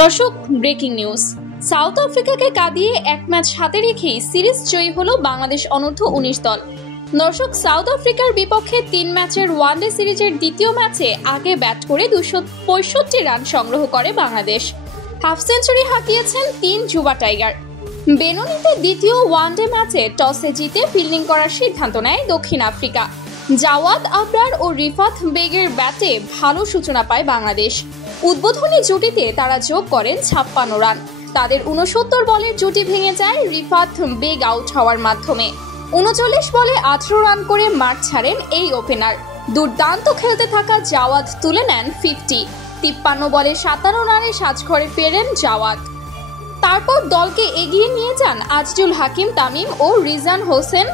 দর্শক, breaking news. South আফ্রিকাকে কাঁদিয়ে এক ম্যাচ হাতে রেখেই সিরিজ জয়ী হলো বাংলাদেশ অনূর্ধ্ব 19 দল। দর্শক, সাউথ আফ্রিকার বিপক্ষে 3 ম্যাচের ওয়ানডে সিরিজের দ্বিতীয় ম্যাচে আগে ব্যাট করে 265 রান সংগ্রহ করে বাংলাদেশ। হাফ সেঞ্চুরি হাঁকিয়েছেন 3 যুবা টাইগার। বেনোনিতে দ্বিতীয় ওয়ানডে ম্যাচে টসে জিতে ফিল্ডিং করার সিদ্ধান্ত নেয় দক্ষিণ আফ্রিকা। জাওয়াদ আবরার ও রিফাত বেগের ব্যাটে ভালো সূচনা পায় বাংলাদেশ। উদ্বোধনী জুটিতে তারা যোগ করেন 56 রান। তাদের 69 বলের জুটি ভেঙে যায় রিফাত বেগ আউট হওয়ার মাধ্যমে। 39 বলে 18 রান করে মাঠ ছাড়েন এই ওপেনার। দুর্দান্ত খেলতে থাকা জাওয়াদ তুলে নেন 50। 53 বলে 57 রানে সাজঘরে ফেরেন জাওয়াদ। তারপর দলকে এগিয়ে নিয়ে যান আজিজুল হাকিম তামিম ও রিজান হোসেন।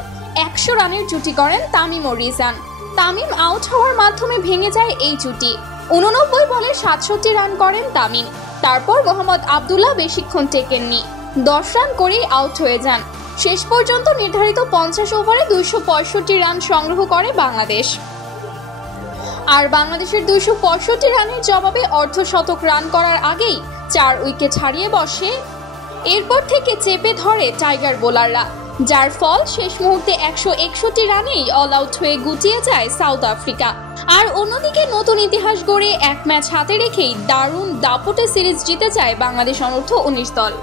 100 রানের জুটি করেন তামিম ও রিজান। তামিম আউট হওয়ার মাধ্যমে ভেঙে যায় এই জুটি। 89 বলে 67 রান করেন তামিম। তারপর মোহাম্মদ আবদুল্লাহ বেশিক্ষণ টেকেননি, 10 রান করেই আউট হয়ে যান। শেষ পর্যন্ত নির্ধারিত 50 ওভারে 265 রান সংগ্রহ করে বাংলাদেশ। আর বাংলাদেশের 265 রানের জবাবে অর্ধশতক রান করার আগেই 4 উইকেট হারিয়ে বসে। এরপর থেকে চেপে ধরে টাইগার বোলাররা, যার ফল শেষ মুহূর্তে 161 রানেই অল আউট হয়ে গুটিয়ে যায় সাউথ আফ্রিকা। আর অন্যদিকে নতুন ইতিহাস গড়ে এক ম্যাচ হাতে রেখেই দারুণ দাপটে সিরিজ জিতে যায় বাংলাদেশ অনূর্ধ্ব 19 দল।